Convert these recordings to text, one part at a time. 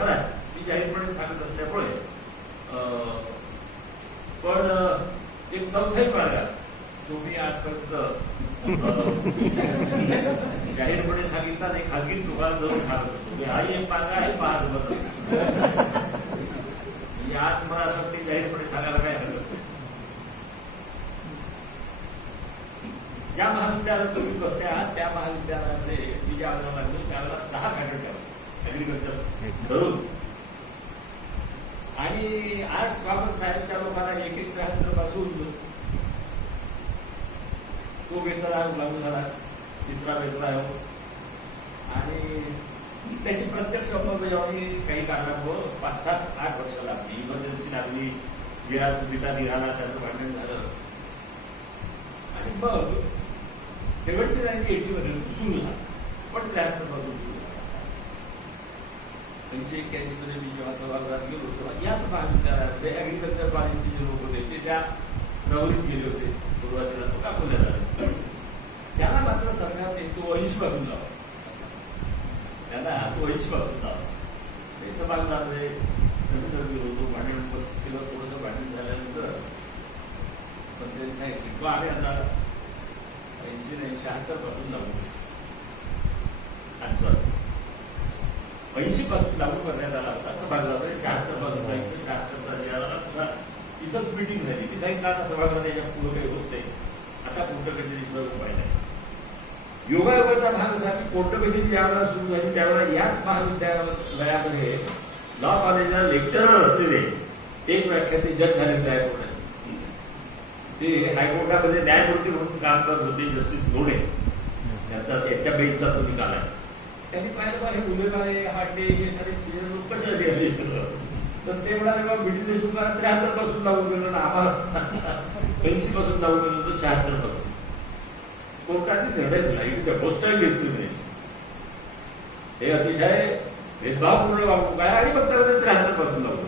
खरं आहे, मी जाहीरपणे सांगत असल्यामुळे. पण एक चौथाही मार्ग तुम्ही आजपर्यंत जाहीरपणे सांगितला नाही, खाजगी दुकान जाऊन खात होतो. हाही एक मार्ग आहे, आज मला असं वाटते जाहीरपणे सांगायला काय हरकत नाही. ज्या महाविद्यालयात तुम्ही बसले आहात त्या महाविद्यालयामध्ये मी ज्या वेळेला लागलो त्यावेळेला 6 फॅकल्टी ऍग्रिकल्चर धरून, आणि आर्ट्स कॉमर्स सायन्सच्या लोकांना 173 पासून तो वेतन आयोग लागू झाला, 3रा वेतन आयोग, आणि त्याची प्रत्यक्ष अंमलबजावणी काही कारणामुळं 5, 7, 8 वर्ष लागली. इमर्जन्सी लागली, जिल्हा निघाला, त्याचं भांडण झालं, आणि मग 79 आणि 80 मध्ये सुरू झाला. पण 73 पासून सुरू झाला. 1981 मध्ये मी जेव्हा सभागृहात गेलो तेव्हा याच महाविद्यालयात ऍग्रिकल्चर कॉलेजचे जे लोक होते ते त्या नवरीत गेले होते. सुरुवातीला तो टाकून झाला, त्याला मात्र सरकारने तो 80 पासून लावा, त्यांना तो 80 पासून लावा. सभागृहामध्ये होतो, भांडण उपस्थितीवर थोडंसं भांडण झाल्यानंतर पण ते सांगितलं तो आम्ही आता 80 नाही 76 पासून लागू, 80 पासून लागू करण्यात आला होता सभागृहामध्ये. 76 पासून जायचं, 76चा इथंच मिटिंग झाली. ती सांगितलं आता सभागृहात याच्या पुढे काही होत नाही, आता कोर्ट कचेरीशिवाय उपाय नाही. योगायोगाचा भाग असा की कोर्ट कचेरी ज्यावेळेला सुरू झाली त्यावेळेला याच महाविद्यालयामध्ये लॉ कॉलेजला लेक्चरर असलेले एक व्याख्याते जज झालेले आहे. ते हायकोर्टामध्ये न्यायमूर्ती म्हणून काम करत होते, जस्टिस लोणे, त्याच्या बेंचचा तो निकाल आहे. त्यांनी पाहिलं हे उलेबाळे हाटे हे सारे सिनियर लोक कशासाठी आले, तर ते म्हणाले बाबा ब्रिटिश देशमुखांना 73 पासून लागू केलं ना, आम्हाला 80 पासून लागू केलं होतं 76 पासून. कोर्टाने निर्णय दिला की होस्टाईल डिस्क्रिमिनेशन हे अतिशय भेदभावपूर्ण वागणूक आहे आणि फक्त 73 पासून लागू.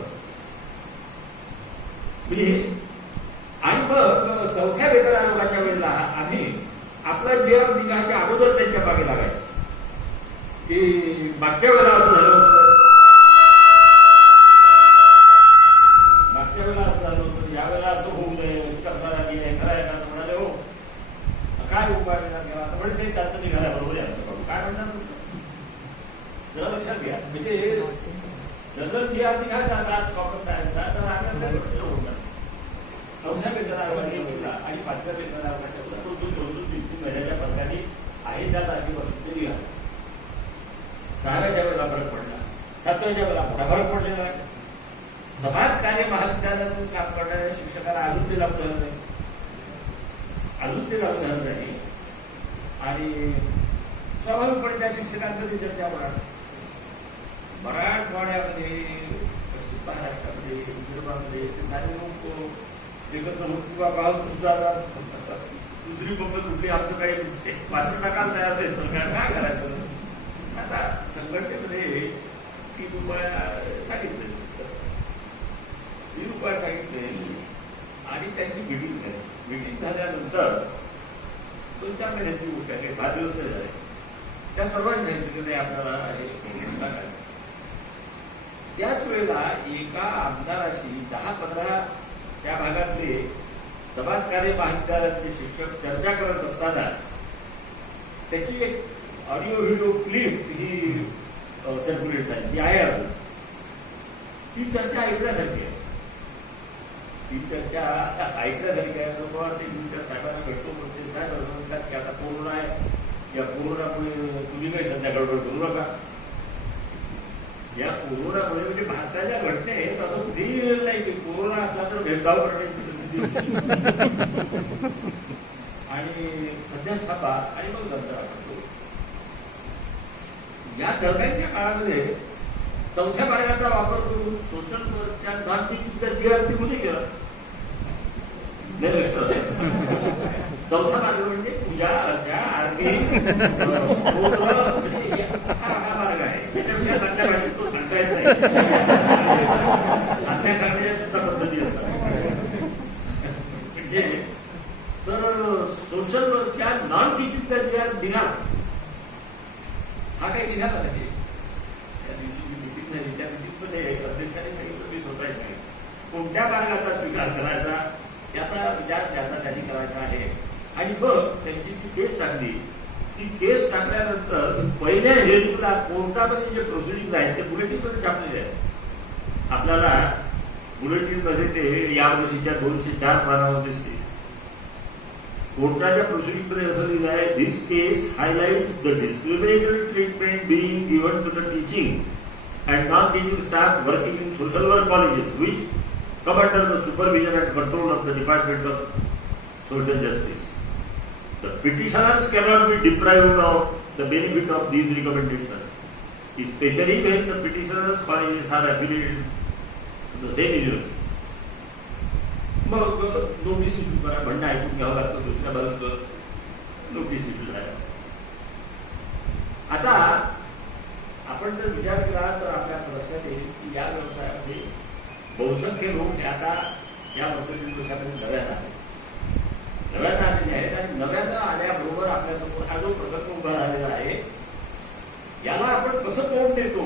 आणि मग 4थ्या वेतन आयोगाच्या वेळेला आम्ही आपला जे निघायच्या अगोदर त्यांच्या मागे लागायचं की मागच्या वेळेला असं झालं होतं, यावेळेला असं होऊ नये, करणारा नाही करायला म्हणाले हो काय उपाय केला तर म्हणजे त्याचं निघाल्या बरोबर आहे. काय म्हणणार जरा लक्षात घ्या, म्हणजे जनरल जी आर निघायचा आर्ट्स कॉमर्स सायन्सचा, तर आम्ही होणार 4थ्या वेतन आयोगाने आणि 5व्या वेतन आयोगाच्या तो 2-3 महिन्याच्या पद्धती आहे त्या तारखेपासून ते निघाला. 6व्याच्या वेळेला फरक पडला, 7व्याच्या वेळेला मोठा फरक पडलेला आहे. समाज कार्य महाविद्यालयातून काम करणाऱ्या शिक्षकांना अजून ते लागू झालं नाही, अजून ते लागू झालं नाही. आणि स्वाभाविकपणे त्या शिक्षकांकडे चर्चा मराठवाड्यामध्ये, पश्चिम महाराष्ट्रामध्ये, विदर्भामध्ये ते सारे लोक एकत्र होत किंवा गाव दुसरी पद्धत कुठली आमचं काही पात्र नका तयार नाही, सरकार काय करायचं. आता संघटनेमध्ये 3 उपाय सांगितले, 3 उपाय सांगितले आणि त्यांची मिटिंग झाली. मिटिंग झाल्यानंतर 2-4 महिन्याची गोष्ट आहे, 5 दिवस नाही झाले, त्या सर्वांनी सांगितलं आपल्याला हे टाकायचं. त्याच वेळेला एका आमदाराशी 10-15 त्या भागातले समाजकार्य महाविद्यालयातले शिक्षक चर्चा करत असताना त्याची एक ऑडिओ व्हिडिओ क्लिप ही सर्क्युलेट झाली, ती आहे अजून. ती चर्चा ऐकण्यासारखी आहे, ती चर्चा ऐकण्यासारखी आहे. लोक ते त्या साहेबांना भेटतो, पण ते साहेब म्हणतात की आता कोरोना आहे, या कोरोनामुळे तुम्ही काही सध्या गडबड करू नका. या कोरोनामुळे म्हणजे भारताच्या घटनेत असं कुठेही गेलेलं नाही की कोरोना असला तर भेदभाव करण्याची संधी आणि सध्या थांबा आणि मग नंतर आपण करू. या दरम्यानच्या काळामध्ये 4थ्या मार्गाचा वापर करून सोशल वर्कच्या नॉन-टीचिंगचा जीआरपी कुठे केला नाही लक्षात. 4था मार्ग म्हणजे पूजा अर्चा आरती हा मार्ग आहे. त्याच्यापेक्षा चांगल्या भाषेत तो सांगता येत नाही, सांगण्याच्या सुद्धा पद्धती असतात. म्हणजे तर सोशल वर्कच्या नॉन-टीचिंगचा जीआर निघाला, हा काही निघाला नाही. त्या दिवशी जी मिटिंग झाली त्या करायचा याचा विचार त्याचा त्यांनी करायचा आहे. आणि मग त्यांची ती केस टाकली. ती केस टाकल्यानंतर पहिल्या हेतूला कोर्टामध्ये जे प्रोसिडिंग आहेत ते बुलेटिनमध्ये छापलेले आहेत. आपल्याला बुलेटिनमध्ये ते यावर्षीच्या 204 पानावर दिसते. कोर्टाच्या प्रोसिडिंगमध्ये असं लिहिलं आहे, this case highlights the discriminatory treatment being given to the teaching and non-teaching staff working in social work colleges which come under the supervision and control of the Department of Social Justice. The petitioners cannot be deprived of the benefit of these recommendations, especially when the petitioners' colleges are affiliated to the same university. मग notice issue करा, म्हणणं ऐकून घ्यावं लागतं, दुसऱ्या बाजूचं notice issue झाला. आता आपण जर विचार केला तर आपल्या लक्षात येईल की या व्यवसायामध्ये बहुसंख्य लोक हे आता या वर्षामध्ये नव्यानं आलेले आहेत. आणि नव्यानं आल्याबरोबर आपल्यासमोर हा जो प्रसंग उभा राहिलेला आहे याला आपण कसं तोंड देतो,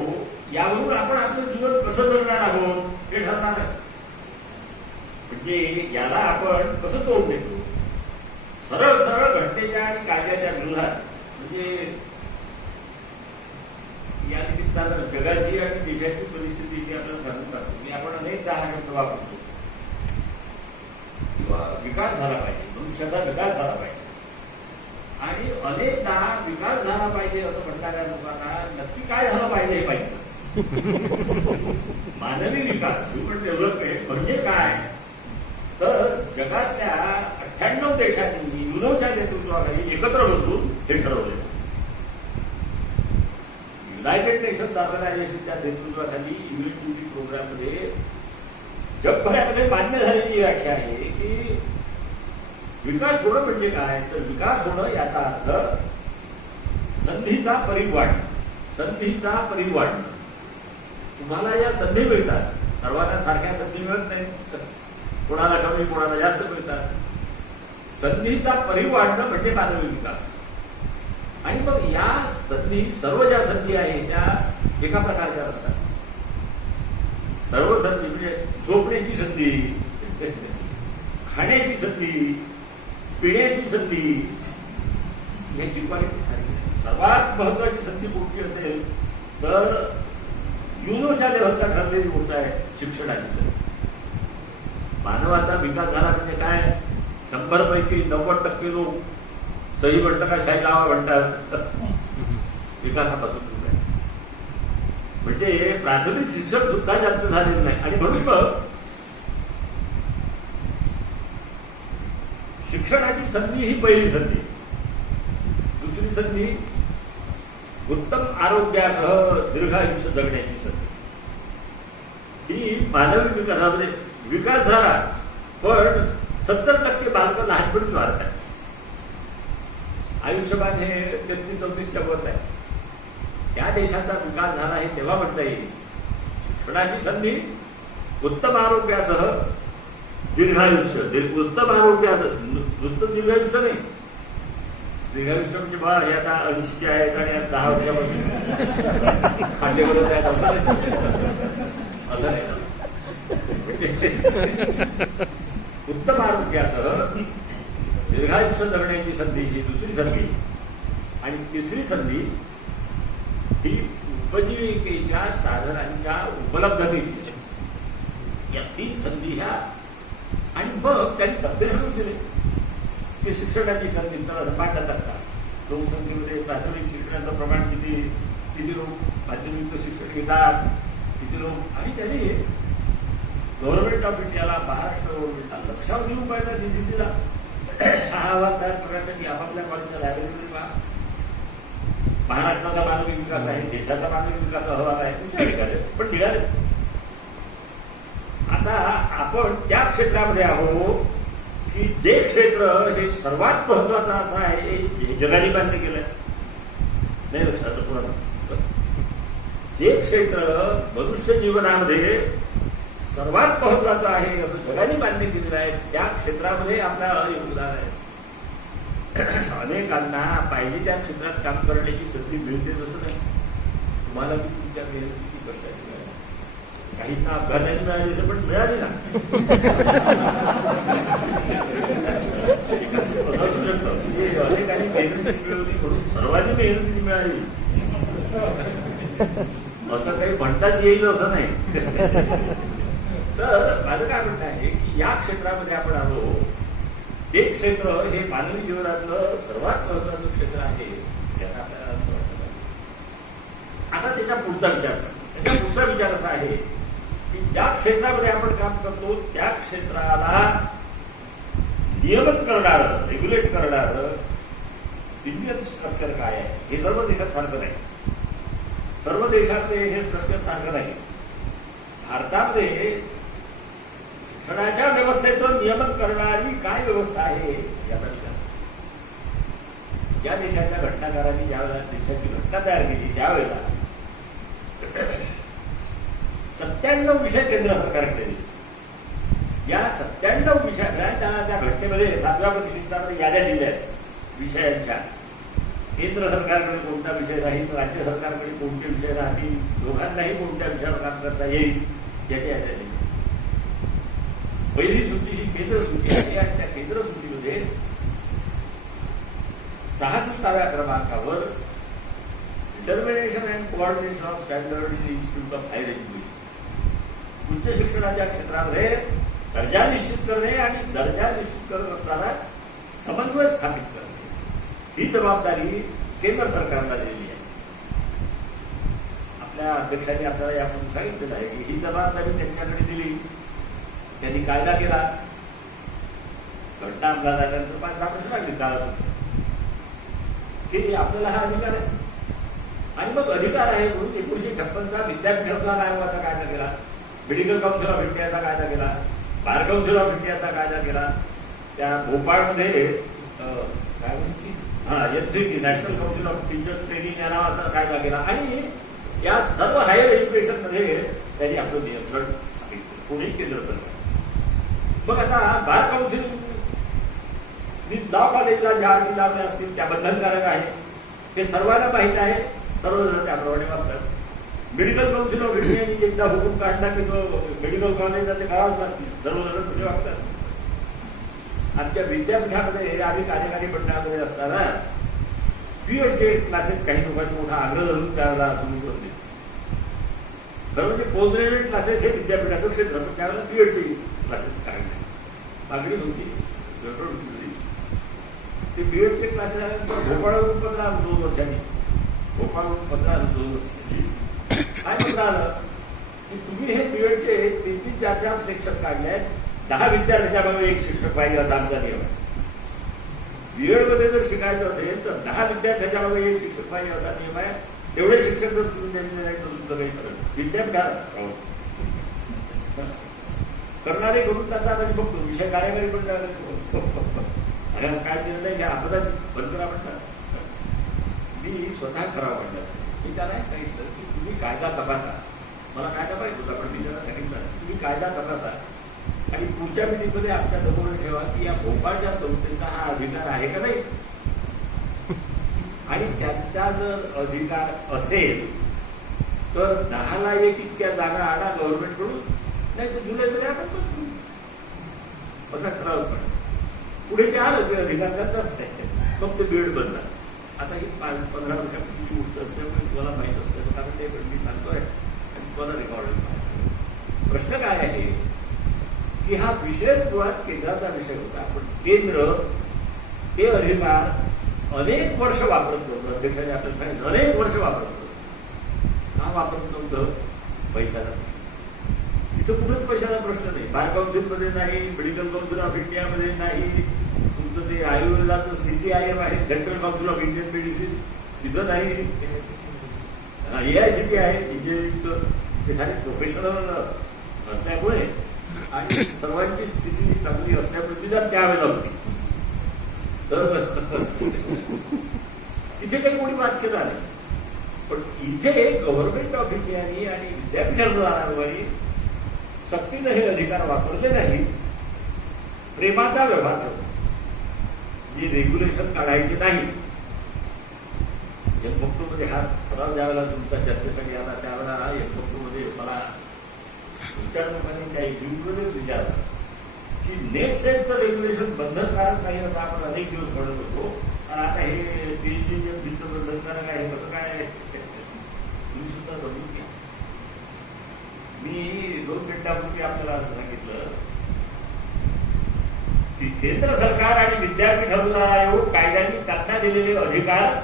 यावरून आपण आपलं जीवन कसं जगणार आहोत हे ठरणार आहे. म्हणजे याला आपण कसं तोंड देतो, सरळ सरळ घटनेच्या आणि कायद्याच्या विरोधात. म्हणजे या निमित्तानं जगाची आणि देशाची परिस्थिती ती आपल्याला सांगून टाकतो की आपण अनेकदा हा शब्द वापरतो किंवा विकास झाला पाहिजे, मनुष्याचा विकास झाला पाहिजे. आणि अनेकदा विकास झाला पाहिजे असं म्हणणाऱ्या लोकांना नक्की काय झालं पाहिजे हे पाहिजे. मानवी विकास, ह्युमन डेव्हलपमेंट म्हणजे काय, तर जगातल्या 98 देशांनी युनोच्या नेतृत्वाखाली एकत्र बसून हे ठरवले. युनायटेड नेशन्स ऑर्गनायझेशनच्या नेतृत्वाखाली युएनडीपी प्रोग्राममध्ये जगभरामध्ये मान्य झालेली व्याख्या आहे की विकास होणं म्हणजे काय, तर विकास होणं याचा अर्थ संधीचा परिवाढ. संधीचा परिवाढ. तुम्हाला या संधी मिळतात, सर्वांना सारख्या संधी मिळत नाहीत, कोणाला कमी कोणाला जास्त मिळतात. संधीचा परिवाढ म्हणजे मानवी विकास. आणि मग या संधी, सर्व ज्या संधी आहेत त्या एका प्रकारच्या असतात. सर्व संधी म्हणजे झोपण्याची संधी, खाण्याची संधी, पिण्याची संधी, याची क्वालिटी सारखी नाही. सर्वात महत्वाची संधी कोणती असेल तर युनोच्या लेव्हलला ठरलेली गोष्ट आहे शिक्षणाची संधी. मानवाचा विकास झाला म्हणजे काय, 100 पैकी 90% लोक सही म्हणतं का शाही लावा म्हणतात, विकासापासून दूर आहे. म्हणजे प्राथमिक शिक्षण सुद्धा जास्त झालेलं नाही. आणि म्हणून मग शिक्षणाची संधी ही पहिली संधी. दुसरी संधी उत्तम आरोग्यासह दीर्घायुष्य जगण्याची संधी. ही मानवी विकासामध्ये विकास झाला, पण 70% बालकं लहानपणीच वाढत आहे. आयुष्यमान हे 33-34च्या वर आहे. त्या देशाचा विकास झाला हे तेव्हा म्हणता येईल शिक्षणाची संधी, उत्तम आरोग्यासह दीर्घायुष्य. उत्तम आरोग्यासह नुसतं दीर्घायुष्य नाही, दीर्घायुष्य म्हणजे बा हे आता 80चे आहेत आणि 10 वर्षामध्ये खांदेवरच आहेत असं नाही. उत्तम आरोग्यासह दीर्घायुष्य जगण्याची संधी ही दुसरी संधी. आणि तिसरी संधी ही उपजीविकेच्या साधनांच्या उपलब्धतेची. या 3 संधी ह्या. आणि मग त्यांनी तब्येत करून दिले की शिक्षणाची संधी चला पाठ टक्का लोकसंख्येमध्ये प्राथमिक शिक्षणाचं प्रमाण किती लोक माध्यमिकचं शिक्षण घेतात, किती लोक. आणि त्यांनी गव्हर्नमेंट ऑफ इंडियाला, महाराष्ट्र गव्हर्नमेंटला लक्षावधी रुपयाचा निधी दिला. हा अहवाल तयार करण्यासाठी आपापल्या कॉलेजच्या लायब्ररीमध्ये पहा. महाराष्ट्राचा मानवी विकास आहे, देशाचा मानवी विकास अहवाल आहे, कुठे निघाले पण निघाले. आता आपण त्या क्षेत्रामध्ये आहोत की जे क्षेत्र हे सर्वात महत्वाचं असं आहे हे जगाने मान्य केलंय. नाही लक्षात पुन्हा जे क्षेत्र मनुष्य जीवनामध्ये सर्वात महत्वाचं आहे असं जगाने मान्य केलेलं आहे त्या क्षेत्रामध्ये आपला योगदान आहे. अनेकांना पाहिजे त्या क्षेत्रात काम करण्याची संधी मिळते तसं नाही. तुम्हाला मी तुमच्या मेहनतीची कष्टाची काहींना अपघाताने मिळाली असेल, पण मिळाली ना. अनेकांनी मेहनती मिळवली म्हणून सर्वांनी मेहनती मिळाली असं काही म्हणताच येईल असं नाही. तर माझं काय म्हणणं आहे की या क्षेत्रामध्ये आपण आलो. एक क्षेत्र हे मानवी जीवनातलं सर्वात महत्वाचं क्षेत्र आहे. त्याचा आपल्याला अर्थ वाटत आहे. आता त्याचा पुढचा विचार असा आहे की ज्या क्षेत्रामध्ये आपण काम करतो त्या क्षेत्राला नियमन करणारं, रेग्युलेट करणारं इंडियन स्ट्रक्चर काय आहे हे सर्व देशात सारखं नाही. सर्व देशातले हे स्ट्रक्चर सारखं नाही. भारतामध्ये शिक्षणाच्या व्यवस्थेचं नियमन करणारी काय व्यवस्था आहे याचा विचार. या देशाच्या घटनाकारांनी ज्यावेळेला देशाची घटना तयार केली त्यावेळेला 97 विषय केंद्र सरकारकडे दिले. या 97 विषयाच्या त्या घटनेमध्ये 7व्या परिशिष्टामध्ये याद्या दिल्या आहेत विषयांच्या. केंद्र सरकारकडे कोणता विषय राहील, राज्य सरकारकडे कोणते विषय राहतील, दोघांनाही कोणत्या विषयावर काम करता येईल याच्या याद्या दिल्या. पहिली सूची ही केंद्र सूची आहे आणि त्या केंद्र सूचीमध्ये 66व्या क्रमांकावर determination and coordination of standard in institute of higher education, उच्च शिक्षणाच्या क्षेत्रामध्ये दर्जा निश्चित करणे आणि दर्जा निश्चित करत असताना समन्वय स्थापित करणे ही जबाबदारी केंद्र सरकारला दिलेली आहे. आपल्या अध्यक्षांनी आपल्याला यापूर्वी सांगितलेलं आहे की ही जबाबदारी त्यांच्याकडे दिली. त्यांनी कायदा केला. घटना अंमलात आल्यानंतर 5-10 वर्ष लागली काळात की आपल्याला हा अधिकार आहे. आणि मग अधिकार आहे म्हणून 1956चा विद्यापीठ अनुदान आयोगाचा कायदा केला, मेडिकल काउन्सिल ऑफ इंडियाचा कायदा केला, बार काउन्सिल ऑफ इंडियाचा कायदा केला. त्या भोपाळमध्ये काय म्हणते NCC national council of teachers training या नावाचा कायदा केला. आणि या सर्व हायर एज्युकेशन मध्ये त्यांनी आपलं नियंत्रण स्थापित केलं, कोणी केंद्र सरकार. मग आता बार काउन्सिल लॉ कॉलेजला ज्या अटी लावल्या असतील त्या बंधनकारक आहे, हे सर्वांना माहीत आहे. सर्वजण त्याप्रमाणे वागतात. मेडिकल काउन्सिल ऑफ इंडियाने एकदा हुकूम काढला की मेडिकल कॉलेजला ते करावंच लागतील. सर्वजण कसे वागतात. आमच्या विद्यापीठामध्ये आम्ही कार्यकारी मंडळामध्ये असताना बीएडचे क्लासेस काही लोकांनी मोठा आग्रह धरून त्याला सुरू करते. खरं म्हणजे पोस्ट ग्रॅज्युएट क्लासेस हे विद्यापीठाचं क्षेत्र, पण त्यावेळेला बीएडचे क्लासेस काढले मागणी होती, गडबड होती. ते बीएडचे क्लासेस आल्यानंतर भोपाळवरून 15 आलं 2 वर्षांनी. भोपाळवरून 15 आलं 2 वर्षांनी. काय म्हणता आलं की तुम्ही हे बीएडचे 3-4 शिक्षक काढले आहेत, 10 विद्यार्थ्यांच्या मागे 1 शिक्षक पाहिजे असा आमचा नियम आहे. बीएडमध्ये जर शिकायचं असेल तर 10 विद्यार्थ्यांच्या मागे 1 शिक्षक पाहिजे असा नियम आहे. तेवढे शिक्षक जर तुम्ही त्यांनी नाही तर तुमचं काही करत विद्यापीठात करणारे करून त्यांचा आता बघतो विषय कार्यकारी मंडळाला काय निर्णय घ्या आपल्याला बंद करा म्हणतात. मी स्वतः करावं म्हणलं. मी त्याला सांगितलं की तुम्ही कायदा तपासा. मला कायदा पाहिजे होता पण मी त्याला सांगितलं तुम्ही कायदा तपासा आणि पुढच्या मिटिंगमध्ये आमच्या समोर ठेवा की या भोपाळच्या संस्थेचा हा अधिकार आहे का नाही. आणि त्यांचा जर अधिकार असेल तर 10ला 1 इतक्या जागा आणा गव्हर्नमेंटकडून, नाही तर जुलैमध्ये आपण बघू असा ठराव पण. पुढे ते आलं ते अधिकार त्यांचाच नाही. मग ते बीएड बंद. आता ही 15 वर्षापूर्वीची गोष्ट असल्यामुळे तुम्हाला माहीत असतं कारण ते पण मी सांगतोय आणि तुम्हाला रेकॉर्ड. प्रश्न काय आहे की हा विषय मुळात केंद्राचा विषय होता, पण केंद्र ते अधिकार अनेक वर्ष वापरत नव्हतं. अध्यक्षांनी आपल्याला सांगितलं अनेक वर्ष वापरत नव्हतं. का वापरत नव्हतं? पैशाला. इथं कुठंच पैशाचा प्रश्न नाही. बार काउन्सिलमध्ये नाही, मेडिकल काउन्सिल ऑफ इंडियामध्ये नाही, तुमचं ते आयुर्वेदाचं CCIM आहे central council of Indian medicine तिथं नाही, AICTE आहे इंजिनिअरिंगचं. ते सारे प्रोफेशनल असल्यामुळे आणि सर्वांची स्थिती चांगली असल्यामुळे ती जर त्यावेळेला होती तर तिथे काही कोणी वाद केला नाही. पण इथे गव्हर्नमेंट ऑफ इंडियानी आणि विद्यापीठाद्वारे सक्तीनं हे अधिकार वापरले नाही. प्रेमाचा व्यवहार ठेवतो. जी रेग्युलेशन काढायची नाही. एमफोक्टोमध्ये हा ठराव ज्यावेळेला तुमचा चर्चेसाठी आला त्यावेळेला एमफोक्टोमध्ये मला तुमच्या लोकांनी काही जिंकूनच विचारलं की नेट सेटचं रेग्युलेशन बंधनकारक नाही असं आपण अनेक दिवस म्हणत होतो. आता हे पीएचडी भिंत बंधनकारक आहे कसं काय तुम्ही सुद्धा समजून घ्या. मी 2 मिनिटांपूर्वी आपल्याला असं सांगितलं की केंद्र सरकार आणि विद्यापीठ अनुदान आयोग कायद्यांनी त्यांना दिलेले अधिकार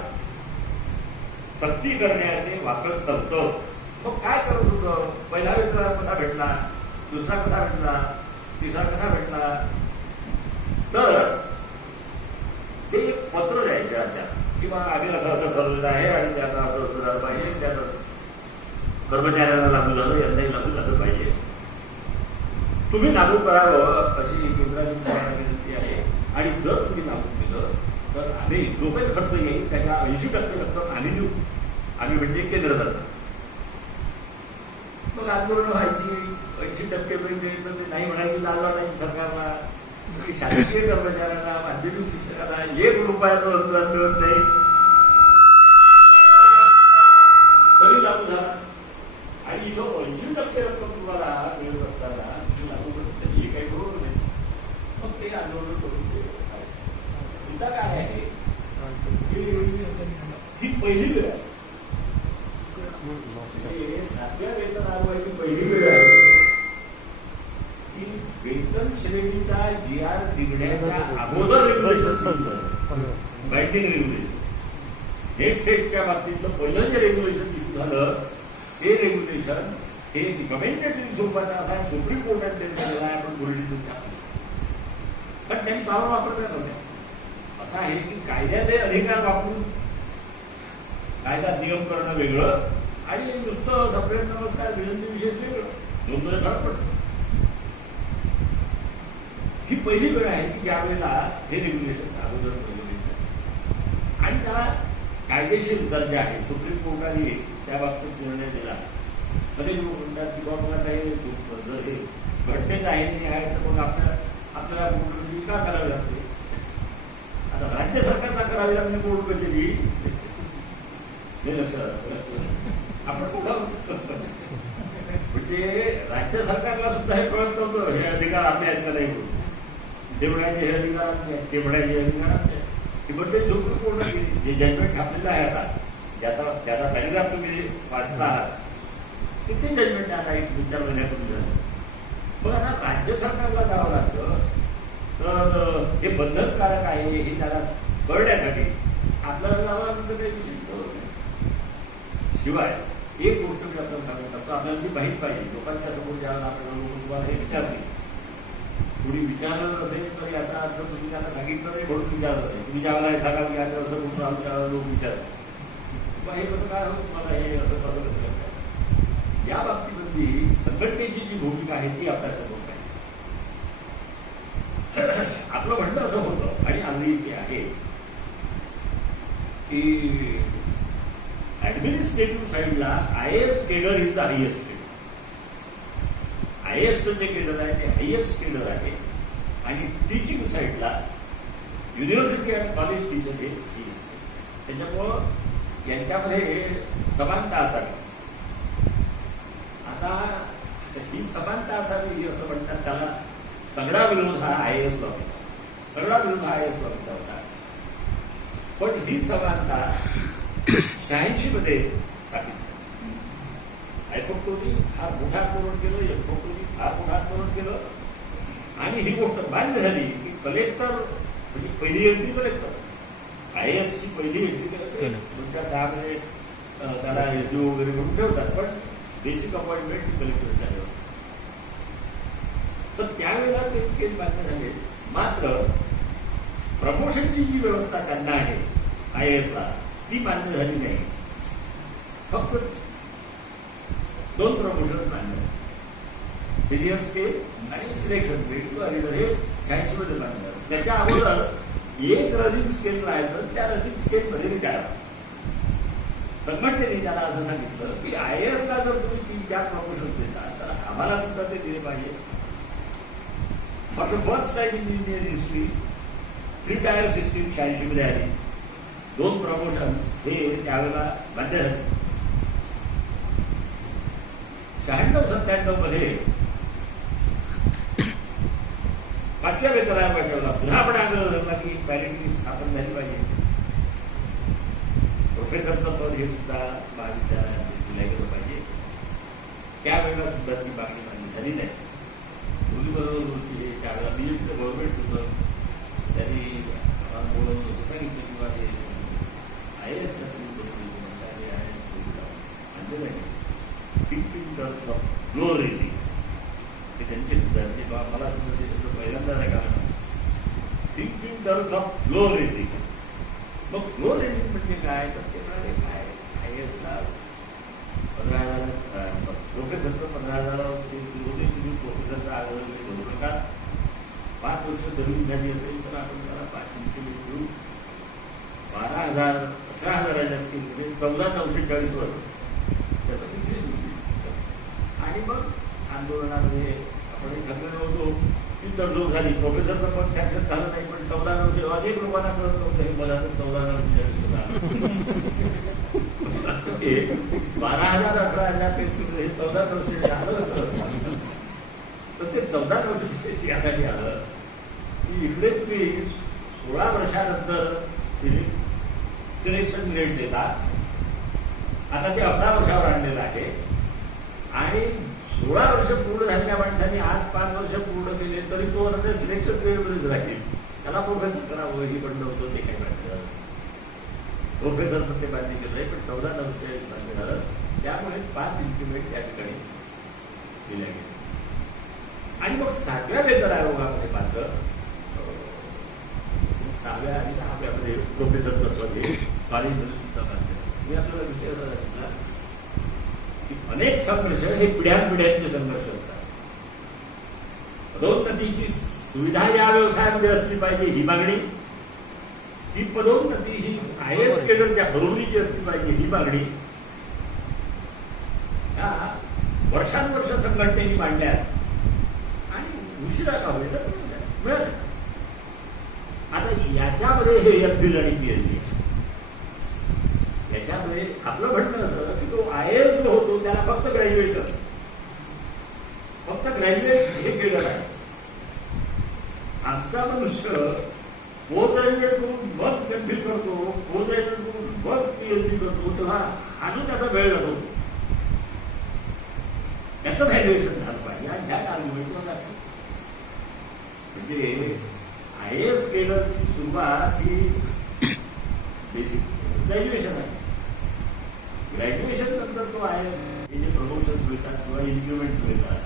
सक्ती करण्याचे वापर करतो. मग काय करत होतं? पहिला वेतन कसा भेटला, दुसरा कसा भेटला, तिसरा कसा भेटला? तर ते एक पत्र द्यायचे त्यात किंवा आम्ही असं असं ठरलेलं आहे आणि त्याला असं असं झालं पाहिजे, त्याला कर्मचाऱ्यांना लागू झालं, यांनाही लागू झालं पाहिजे, तुम्ही लागू करावं अशी केंद्राची विनंती आहे. आणि जर तुम्ही लागू केलं तर आम्ही जो काही खर्च येईल त्याच्या 80% रक्कम आम्ही देऊ. आम्ही म्हणजे केंद्र सरकार. मग आंदोलन व्हायची, 80% म्हणजे ते नाही म्हणायची, लालवा नाही सरकारला, शासकीय कर्मचाऱ्यांना, माध्यमिक शिक्षकांना 1 रुपयाचं अनुदान मिळत नाही तरी लागू झाला. आणि जो 80% रक्कम तुम्हाला मिळत असताना तुम्ही लागू करत हे काही बरोबर नाही. मग ते आंदोलन करून मुद्दा काय आहे ही पहिली वेळ आहे. 7व्या वेतन आयोगाची पहिली वेळ आहे की वेतन श्रेणीचा GR निघण्याच्या अगोदर रेग्युलेशन बाइंडिंग रेग्युलेशन. नेट सेटच्या बाबतीतलं पहिलं जे रेग्युलेशन इश्यू झालं ते रेग्युलेशन हे रिकमेंडेटरी स्वरूपाचं असं आहे. सुप्रीम कोर्टात त्यांनी आपण बोलली पण त्यांनी पावर वापरण्यात नव्हत्या. असं आहे की कायद्याचे अधिकार वापरून कायदा नियम करणं वेगळं आणि नुसतं सप्रेम नमस्कार विनंती विशेष वेगळं, 2 फरक पडतो. ही पहिली वेळ आहे की ज्यावेळेला हे रेग्युलेशन अगोदर आणि त्याला कायदेशीर दर्जा आहे. सुप्रीम कोर्टाने त्या बाबतीत निर्णय दिला. कधी लोक म्हणतात की बाबा काही जर हे घटनेच आहे नाही आहे तर मग आपल्याला कोर्ट का करावी लागते? आता राज्य सरकारला करावी लागते कोर्ट कचेरी हे लक्षात आपण म्हणजे राज्य सरकारला सुद्धा हे कळत नव्हतं हे अधिकार आपले आहेत का नाही म्हणून. ते म्हणायचे हे अधिकार आपले, ते म्हणायचे हे अधिकार आपले. पण ते सुप्रीम कोर्टाने जे जजमेंट छापलेलं आहे आता ज्याचा पॅरेग्राफ तुम्ही वाचता आहात किती जजमेंट आता 1-4 महिन्यापूर्वी झालं. मग आता राज्य सरकारला करावं लागतं तर हे बंधनकारक आहे हे त्याला कळण्यासाठी आपल्याला लावावं लागतं काही विशेष. शिवाय एक गोष्ट मी आपल्याला सांगू शकतो, आपल्याला ती माहीत पाहिजे. लोकांच्या समोर ज्यावेळेला आपल्याला तुम्हाला हे विचारते, कुणी विचारलं असेल तर याचा अर्थ तुम्ही त्यांना सांगितलं नाही म्हणून विचारलं नाही. तुम्ही ज्यावेळेला हे सांगा की आता असं म्हणून आमच्या लोक विचारतात मग हे कसं काय होतं तुम्हाला हे असं कसं कसं करतात. या बाबतीमध्ये संघटनेची जी भूमिका आहे ती आपल्यासमोर आहे. आपलं म्हणणं असं होतं आणि आम्ही ते आहे की ऍडमिनिस्ट्रेटिव्ह साईडला IAS cadre is the highest cadre. IASचं जे केडर आहे ते हायएस्ट केडर आहे आणि टीचिंग साईडला युनिव्हर्सिटी आणि कॉलेज टीचर हे त्याच्यामुळं यांच्यामध्ये समानता असावी. आता ही समानता असावी असं म्हणतात. त्याला तगडा विरोध हा IAS लॉबीचा, तगडा विरोध हा IAS लॉबीचा होता. पण ही समानता 86 मध्ये स्थापित झाली. आयफोटोनी फार मोठं आंदोलन केलं, एफोटोनी फार मोठं आंदोलन केलं आणि ही गोष्ट मान्य झाली की कलेक्टर म्हणजे पहिली एंट्री कलेक्टर IASची पहिली एंट्री कलेक्टर तुमच्या 6 मध्ये त्याला SDO वगैरे म्हणून ठेवतात पण बेसिक अपॉइंटमेंट ही कलेक्टर झाली. तर त्यावेळेला ते स्केल मान्य झाले. मात्र प्रमोशनची जी व्यवस्था त्यांना आहे IASला ती मान्य झाली नाही. फक्त 2 प्रमोशन मान्य झाले, सिनियर स्केल आणि सिलेक्शन स्केल हे 86 मध्ये मान्य झालं. त्याच्या अगोदर एक रनिंग स्केल राहायचं, त्या रनिंग स्केलमध्ये रिटायर. संघटनेने त्याला असं सांगितलं की IASला जर तुम्ही 3-4 प्रमोशन देता तर आम्हाला सुद्धा ते दिले पाहिजे. फक्त first time in Indian history 3 tyre system 86 मध्ये आली. 2 प्रमोशन्स हे त्यावेळेला मान्य झाले. 96-97 मध्ये 5व्या वेतन आयोगाला पुन्हा आपण आग्रह धरला की पॅरिटी स्थापन झाली पाहिजे. प्रोफेसरचं पद हे सुद्धा महाविद्यालयात दिलं गेलं पाहिजे. त्यावेळेला सुद्धा ती मागणी मान्य झाली नाही. मुलीबरोबर वर्षी हे त्यावेळेला बीजेपीचं गव्हर्नमेंट होतं, त्यांनी बोलून सांगितलं किंवा हे IAS म्हणतात IAS आणलं नाही. Think in terms of flow racing ते त्यांचे सुद्धा ते मला सुद्धा ते त्याचं पहिल्यांदा नाही का think in terms of flow racing. मग फ्लो रेसिंग म्हणजे काय तर ते म्हणाले काय IASला 15,000 प्रोफेसरचं 15,000 तुम्ही प्रोफेसरचा आग्रह करू नका. 5 वर्ष सर्व्हिस झाली असेल तर आपण त्याला 5 घेऊ. 12,000 15,000च्या स्कीममध्ये 14,940 वर त्याचं फिक्सेशन होती. आणि मग आंदोलनामध्ये आपण ठरलेलो होतो की तडजोड झाली. प्रोफेसरचं पद सँक्शन झालं नाही पण 14,940 अनेक लोकांना कळत नव्हतं हे मला तर 14,940 12,000 18,000 पेन्सिल हे 14,940 आलं असं. तर ते 14,940 यासाठी आलं की इकडे तुम्ही 16 वर्षानंतर सिलेक्शन ग्रेड देतात. आता ते 11 वर्षावर आणलेलं आहे आणि 16 वर्ष पूर्ण झालेल्या माणसांनी आज 5 वर्ष पूर्ण केले तरी तो सिलेक्शन ग्रेडमध्येच राहील. त्याला प्रोफेसर करावं ही बंड होतं ते काही माहिती प्रोफेसरचं ते बांधणी केलं आहे पण 14,940 बांधणी झालं. त्यामुळे 5 इन्क्रिमेंट त्या ठिकाणी दिल्या गेले. आणि मग 7व्या वेतन आयोगामध्ये मात्र 6व्या आणि 6व्यामध्ये प्रोफेसरचं पद हे कॉलेजमध्ये सुद्धा बांधलं. मी आपल्याला विषय असा सांगितला की अनेक संघर्ष हे पिढ्यानपिढ्यांचे संघर्ष असतात. पदोन्नतीची सुविधा या व्यवसायामध्ये असली पाहिजे ही मागणी. ती पदोन्नती ही IAS केडरच्या बरोबरीची असली पाहिजे ही मागणी. या वर्षानुवर्ष संघटनेने मांडल्यात आणि उशिरा का होईल मिळालं. आता याच्यामध्ये हे MPhil आणि PhD याच्यामध्ये आपलं म्हणणं असं की तो IAS जो होतो त्याला फक्त ग्रॅज्युएट हे केलं आहे. आमचा मनुष्य पोस्ट ग्रॅज्युएट करून मग MPhil करतो, पोस्ट ग्रॅज्युएट करून मग PhD करतो, तेव्हा अजून त्याचा वेळ लागतो. त्याचं व्हॅल्युएशन झालं पाहिजे आणि ह्या आर्ग्युमेंटवर म्हणजे IAS केडरची सुरुवात ही बेसिक ग्रॅज्युएशन आहे. ग्रॅज्युएशन नंतर तो IAS जे प्रमोशन मिळतात किंवा इन्क्रिमेंट मिळतात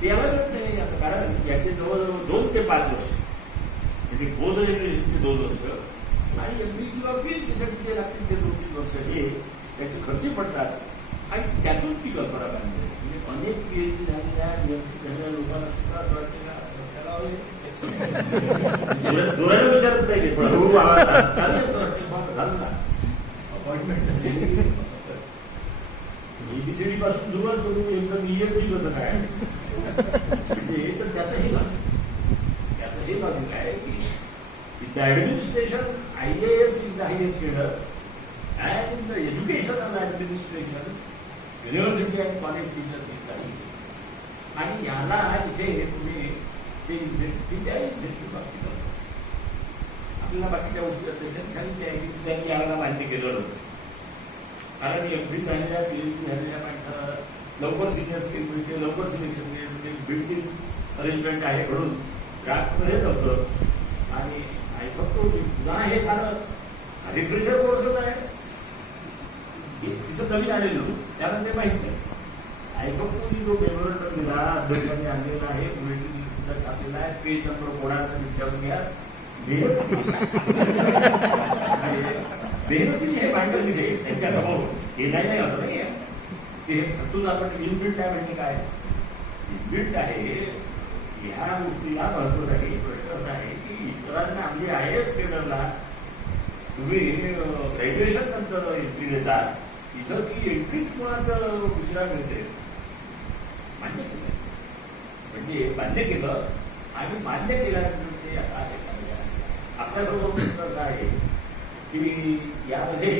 ते याला मिळत नाही. याचं कारण याचे जवळजवळ 2 ते 5 वर्ष म्हणजे पोस्ट ग्रॅज्युएशनचे 2 वर्ष आणि MPhil किंवा PhD जे लागतील ते 2-3 वर्ष हे त्याचे खर्ची पडतात आणि त्यातून ती कल्पना बांधली. म्हणजे अनेक PhD झालेल्या लोकांना सुद्धा असं वाटते का डोळ्याला विचारत नाही पण हळूहळू असं वाटतं झालं ना अपॉइंटमेंट ABCD पासून सुरुवात करून एकदम EFG कसं काय म्हणजे तर त्याचंही बाजू काय की the administration IAS is the highest cadre and the educational administration university and college teacher is the highest. आणि याला इथे तुम्ही ते इन्सेंटिव्ह बाबतीत आपल्याला बाकीच्या गोष्टी अध्यक्षांनी सांगितल्या आहे की त्यांनी याला मान्य केलं नव्हतं. कारण MPhil झालेल्या PhD झालेल्या माणसाला लवकर सिनियर स्किल मिळते, लवकर सिलेक्शन मिळते, बिल्ट इन अरेंजमेंट आहे म्हणून ड्राफ्टमध्ये नव्हतं आणि फक्त पुन्हा हे झालं आणि प्रेशर कोर्सच आहे तिचं नवीन आलेलं त्याला ते माहित नाही. फक्त जो मेमोरंडम दिला अध्यक्षांनी आणलेला आहे बुलेटिन छापलेला आहे पेज नंबर कोणाचा विचारून घ्या मेहनतीने हे मांडलं तिथे त्यांच्यासमोर हे नाही असं नाही आहे. ते फक्त आपण इनबिल्ट आहे म्हणजे काय इनबिल्ट आहे ह्या गोष्टीला महत्व आहे. प्रश्न असा आहे की इतरांना आमची IAS केडरला तुम्ही ग्रॅज्युएशन नंतर एंट्री देतात तिथं ती एंट्रीच मुळात उशिरा मिळते. मान्य केलं म्हणजे मान्य केलं आणि मान्य केल्यानंतर ते आता आपल्यासमोर प्रश्न असा आहे की यामध्ये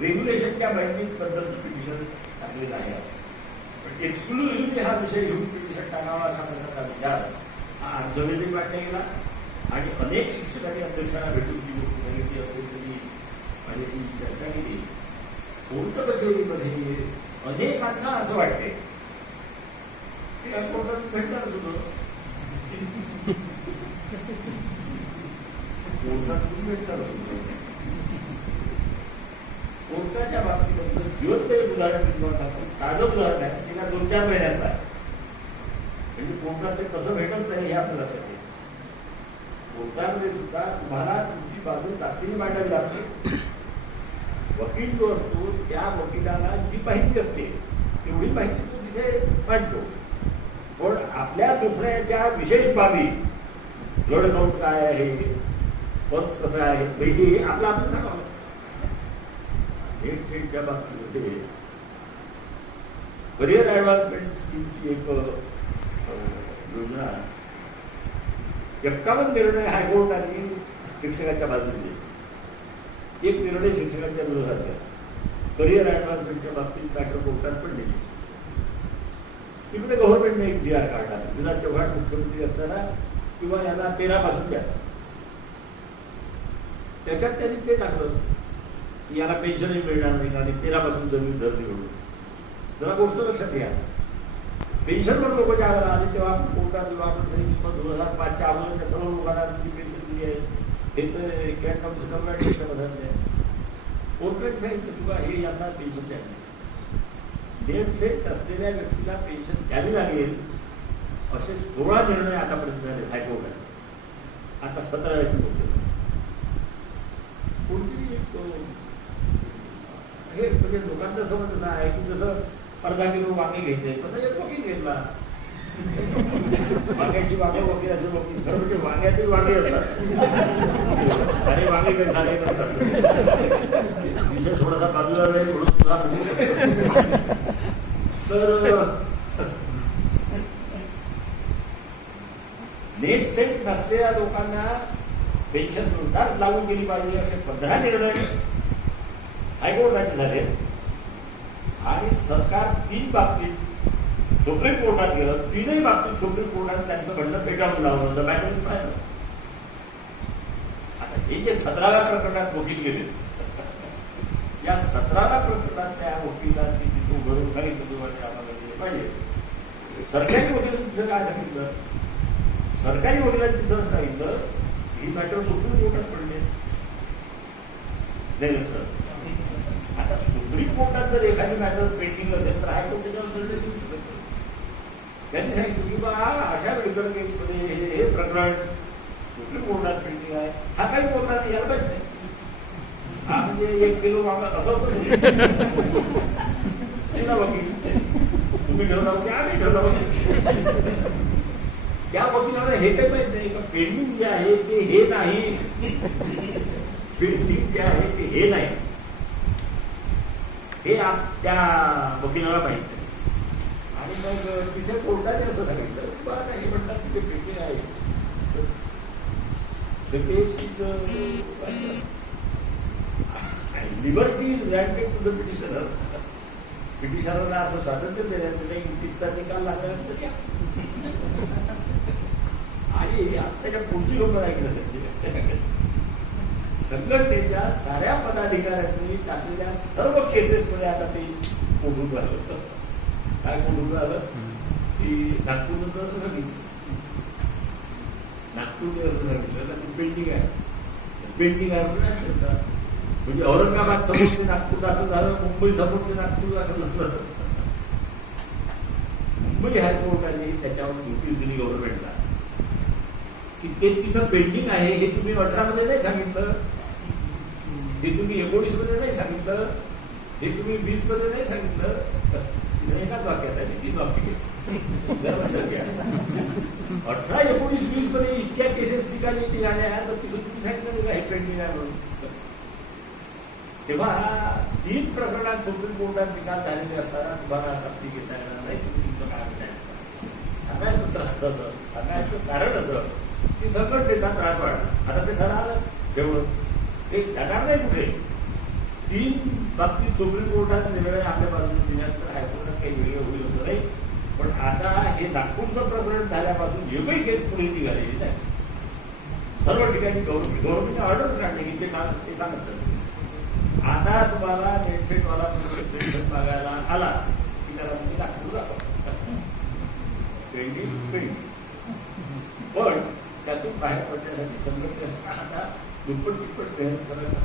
रेग्युलेशनच्या बाइंडिंग बद्दल पिटिशन टाकलेलं आहे. पण एक्सक्लुझिव्हली हा विषय घेऊन पिटिशन टाकावा असा प्रकारचा विचार जमिनी मांडला गेला आणि अनेक शिक्षकांनी अध्यक्षांना भेटून ती गोष्ट सांगितली. अध्यक्षांनी माझ्याशी चर्चा केली. कोर्ट कचेरीमध्ये अनेकांना असं वाटते की कोर्टात भेटणार होतं, कोर्टातून भेटणार होतं. कोर्टाच्या बाबतीमध्ये जिवंत एक उदाहरण तुम्हाला टाकतो. ताजं उदाहरण आहे, तिला 2-4 महिन्याचा आहे. म्हणजे कोर्टात ते कसं भेटत नाही हे आपल्याला लक्षात येईल. कोर्टामध्ये सुद्धा तुम्हाला तुमची बाजू ताकदीने मांडावी लागते. वकील जो असतो त्या वकिलाला जी माहिती असते तेवढी माहिती तो तिथे मांडतो. पण आपल्या दुसऱ्याच्या विशेष बाबी, ब्लड काउंट काय आहे, पल्स कसं आहे, हे आपलं आपण सांगावं. नेट सेटच्या बाबतीमध्ये करिअर ऍडव्हान्समेंट स्कीमची एक योजना 51 निर्णय हायकोर्टाने शिक्षकांच्या बाजूने दिले. एक निर्णय शिक्षकांच्या विरोधात आहे. करिअर ऍडव्हान्समेंटच्या बाबतीत मॅटर कोर्टात पण दिली. तिकडे गव्हर्नमेंटने एक GR काढला. विनायक चव्हाण मुख्यमंत्री असताना किंवा यांना 13 पासून द्या. त्याच्यात त्यांनी ते टाकलं की याला पेन्शनही मिळणार नाही आणि 13 पासून जमीन धरली म्हणून. जरा गोष्ट लक्षात घ्या, पेन्शनवर लोक ज्यावेळेला आले तेव्हा कोर्टात विभाग 2005च्या अगोदरच्या सर्व लोकांना जी पेन्शन दिली आहे हे तर 91 बदलले. कोर्टाने सांगितलं किंवा हे यांना पेन्शन द्यावी, डेट सेट असलेल्या व्यक्तीला पेन्शन द्यावी लागेल असे 16 निर्णय आतापर्यंत झाले हायकोर्टात. आता 17व्याची गोष्ट. कोणती एक हे म्हणजे लोकांचा समज असा आहे की जसं अर्धा किलो वांगे घेतले तसं एक वकील घेतला. वांग्याची वांगे वकील असे वकील. खरं म्हणजे वांग्यातील वांगे असतात आणि वांगे काही झाले नसतात. विषय थोडासा बाजूला वेळ म्हणून तर नेट सेट नसलेल्या लोकांना पेन्शन नुकताच लागू केली पाहिजे असे 15 निर्णय हायकोर्टाचे झाले. आणि सरकार 3 बाबतीत सुप्रीम कोर्टात गेलं. 3ही बाबतीत सुप्रीम कोर्टात त्यांचं म्हणणं पेटाळून लावलं होतं. मॅटर पाहिलं. आता हे जे 17व्या प्रकरणात वकील गेले, या 17व्या प्रकरणात त्या वकिलांनी तिथं उभं सांगितलं तुम्हाला आम्हाला दिलं पाहिजे. सरकारी वकिलांनी तिथं काय सांगितलं, सरकारी वकिलांनी तिथं सांगितलं ही मॅटर सुप्रीम कोर्टात पडले नाही सर. आता सुप्रीम कोर्टात जर एखादी मॅटर पेंडिंग असेल तर हायकोर्ट त्याच्यावर निर्णय देऊ शकत नाही. त्यांनी सांगितलं की बा अशा मेडिकल केसमध्ये हे प्रकरण सुप्रीम कोर्टात पेंडिंग आहे. हा काही कोर्टात यायला पाहिजे नाही. हा म्हणजे 1 किलो वांगा असं होतं वकील तुम्ही ठेवला की आम्ही ठेवला. त्या वकिलाला हे काही माहित नाही का पेंडिंग जे आहे ते हे नाही, पेंडिंग जे आहे ते हे नाही, हे त्या वकिलाला माहित नाही. आणि मग तिथे कोर्टाने असं सांगितलं बरं नाही म्हणतात तिथे पेंडिंग आहे. Liberty is granted to the petitioner. पिटिशनरला असं स्वातंत्र्य देण्याचं नाही, तिथचा निकाल लागल्यानंतर घ्या. आणि त्याच्या पुढची लोक ऐकलं त्याची संघटनेच्या साऱ्या पदाधिकाऱ्यांनी टाकलेल्या सर्व केसेसमध्ये आता ते कोंडून राहिलं होतं. काय कोंडून राहिलं की नागपूरमध्ये असं सांगितलं, नागपूरमध्ये असं सांगितलं ना ते पेंडिंग आहे, पेंडिंग आहे. म्हणजे औरंगाबाद समोर ते नागपूर दाखल झालं, मुंबई समोर ते नागपूर दाखल झालं. मुंबई हायकोर्टाने त्याच्यावर नोटीस दिली गव्हर्नमेंटला की ते तिथं पेंडिंग आहे. हे तुम्ही 18 मध्ये नाही सांगितलं, हे तुम्ही 19 मध्ये नाही सांगितलं, हे तुम्ही 20 मध्ये नाही सांगितलं. तिथं एकाच वाक्यात आहे, 3 वाक्य. 18, 19, 20 मध्ये इतक्या केसेस निकाली निघाल्या तर तिथं तुम्ही सांगितलं हे पेंडिंग आहे म्हणून. तेव्हा 3 प्रकरणात सुप्रीम कोर्टात निकाल झालेले असताना तुम्हाला सक्ती घेता येणार नाही. तुम्ही तुमचं काय सांगायचं त्रास असं, सांगायचं कारण असं की संघटनेचा त्रास वाढला. आता ते सर आलं तेवढं ते जाणार नाही कुठे. 3 बाबतीत सुप्रीम कोर्टात निर्णय आपल्या बाजूने दिल्यानंतर हायकोर्टात काही वेगळे होईल असं नाही. पण आता हे नागपूरचं प्रकरण झाल्यापासून एकही केस पुढे निघालेली नाही. सर्व ठिकाणी गव्हर्नमेंटने ऑर्डर्स काढले की ते सांगत आता तुम्हाला नेटसेटवाला पेन्शन मागायला आला की त्याला तुम्ही नागपूर पेंडिंग पण त्यातून बाहेर पडण्यासाठी संघटना आता दुप्पट तिप्पट मेहनत करायला.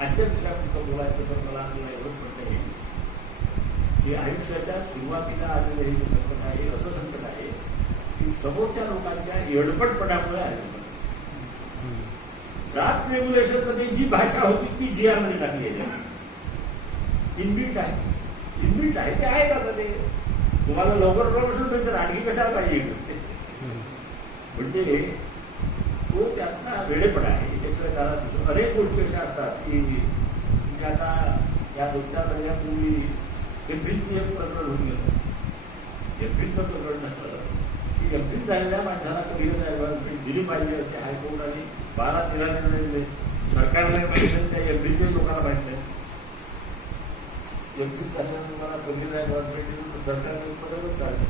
आजच्या विषयापुरतं बोलायचं तर मला एवढंच म्हणता येईल की आयुष्याच्या सुरुवातीला आलेलं हे संकट आहे असं संकट आहे की समोरच्या लोकांच्या येडपटपणामुळे आलेलं. ड्राफ्ट रेग्युलेशन मध्ये जी भाषा होती ती GR मध्ये टाकली आहे. इनबिल्ट आहे ते आहे आता ते तुम्हाला लवकर प्रमोशन मिळतं आणखी कशाला पाहिजे म्हणजे तो त्यातला वेळेपणा आहे. त्याशिवाय त्याला अनेक गोष्टी अशा असतात की म्हणजे आता या 2-4 महिन्यापूर्वी एप्रिलचं एक प्रकरण होऊन गेलं. एप्रिलचं प्रकरण नसतं की एप्रिल झालेल्या माणसाला कधी दिली पाहिजे असे हायकोर्टाने 12-13 निर्णय दिले. सरकारला पाहिजे त्या एप्रिलच्याही लोकांना माहित नाही. एप्रिल झालेल्या लोकांना कधी नाही गव्हर्नमेंट सरकारने उत्पादनच काढलं.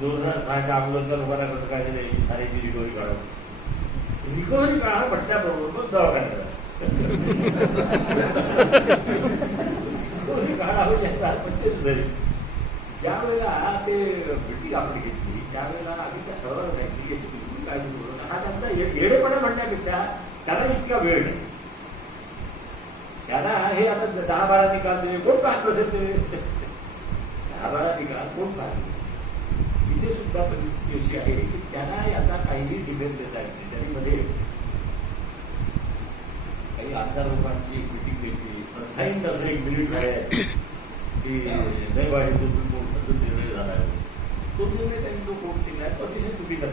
2006च्या अगोदरच्या लोकांना कसं काय दिलं सारेची रिकव्हरी काढावं. रिकव्हरी काढा म्हटल्याबरोबर मग दवाखान्यात ज्या वेळेला ते मिटिंग आपण घेतली त्यावेळेला आम्ही त्या सर्वांना सांगितली की तुम्ही काय करू नका. हा त्यांचा येडेपणा म्हणण्यापेक्षा त्याला इतका वेळ नाही. त्याला हे आता 10-12 निकाल दिले कोण पाहत नसेल ते 10-12 निकाल कोण पाहत. इथे सुद्धा परिस्थिती अशी आहे की त्यांना याचा काहीही डिफेन्स देता येत नाही. त्यामध्ये काही आमदार लोकांची एक मिटिंग घेतली अनसाईन्ड असं एक मिनिट आहे की नाही पाहिजे सुप्रीम कोर्टाचा निर्णय झाला आहे. तो निर्णय त्यांनी जो कोर्ट केला आहे तो अतिशय चुकीचा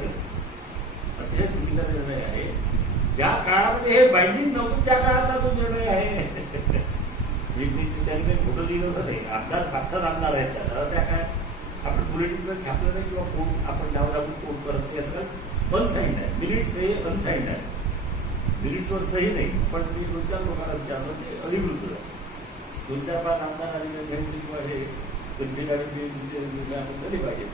निर्णय आहे. ज्या काळामध्ये हे बाइंडिंग नव्हतं त्या काळाचा तो निर्णय आहे. त्यांनी काही खोटं दिलं असं नाही. आमदार 5-7 आमदार आहेत त्याला त्या काय आपण बुलेटिनवर छापलं नाही किंवा कोर्ट आपण डावडावून कोर्ट करत याचं अनसाईन्ड आहे. मिनिट्स हे अनसाईन्ड आहे. मिनिट्सवर सही नाही. पण मी 2-4 लोकांना विचारलं ते अधिकृत आहे. 2-4-5 आमदार आलेले घ्यायचे किंवा हे निर्णय आपण झाले पाहिजे.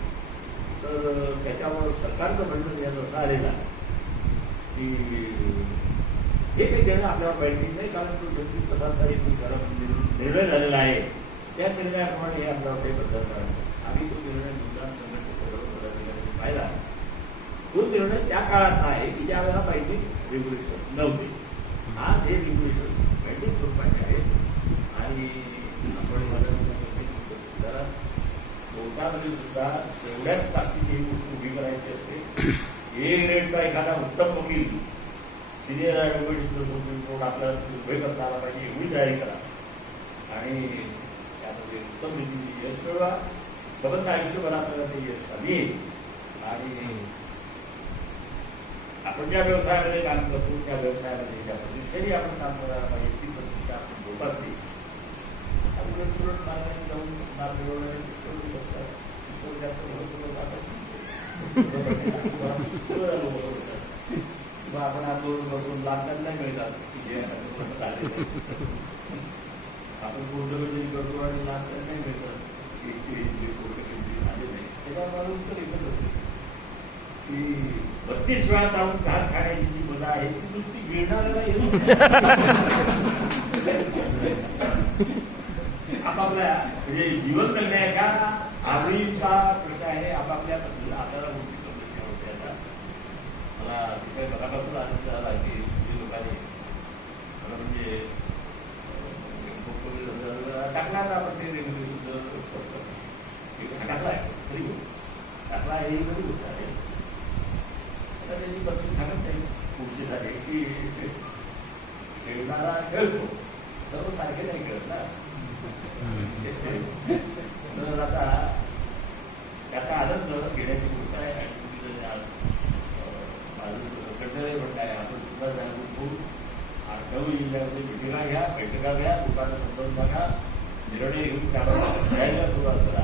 तर त्याच्यावर सरकारचं म्हणणं याचं असं आलेलं आहे की हे काही देणं आपल्यावर बाइंडिंग नाही. कारण तो 24 तासाचा एक निर्णय झालेला आहे. त्या निर्णयाप्रमाणे हे आपल्यावर काही बदल नाही. आम्ही तो निर्णय मुद्दाम संघटनेकडे पाहिला. तो निर्णय त्या काळात आहे की ज्या वेळेला बाइंडिंग रेग्युलेशन नव्हते. आज हे रेग्युलेशन बाइंडिंग स्वरूपाचे आहेत. आणि आपण कोर्टामध्ये सुद्धा तेवढ्याच ताकदीची उभी करायची असते. ए ग्रेडचा एखादा उत्तम वकील सिनियर ॲडव्होकेट सुप्रीम कोर्ट आपल्याला उभे करता आला पाहिजे एवढी तयारी करा आणि त्यामध्ये उत्तम रीतीने यश मिळवा. सबंध आयुष्यभर आपल्याला ते यश हवी येईल. आणि आपण ज्या व्यवसायामध्ये काम करतो त्या व्यवसायामध्ये ज्या प्रतिष्ठेने आपण काम करायला पाहिजे ती प्रतिष्ठा आपण जोपासली. सुरत मार्गाने जाऊन मार्ग मिळवणारे बसतात. मग आपण आंदोलन लाभ नाही मिळतात की जे आपण कोर्टकचेरी करतो आणि लाभ नाही मिळतात की कोर्टकचेरी आले नाही. त्याच्यामुळे उत्तर एकच असते की 32 वेळा चालून घास खाण्याची जी मजा आहे ती नुसती गिळणाऱ्याला आपापल्या म्हणजे जीवन जगण्याच्या आवडीचा प्रश्न आहे. आपापल्या पद्धतीला आपल्याला गोष्टी करून त्याचा मला विषय मनापासून आनंद झाला की लोकांनी मला म्हणजे टाकला आपण ते रेग्युलेशन टाकलाय तरी टाकला ही बरी गोष्ट आहे. आता त्याची पद्धत सांगत नाही पुढची झाली की खेळणारा खेळतो सर्व सारखे नाही खेळत ना. तर आता त्याचा आनंद घेण्याची गोष्ट आहे. आणि माझं संघटनेला म्हणणं आहे आपण सुद्धा जागरूक होऊन 8-9 जिल्ह्यामध्ये बैठका घ्या. दुकानं समजावून टाका. निर्णय घेऊन त्याला द्यायला सुरुवात करा.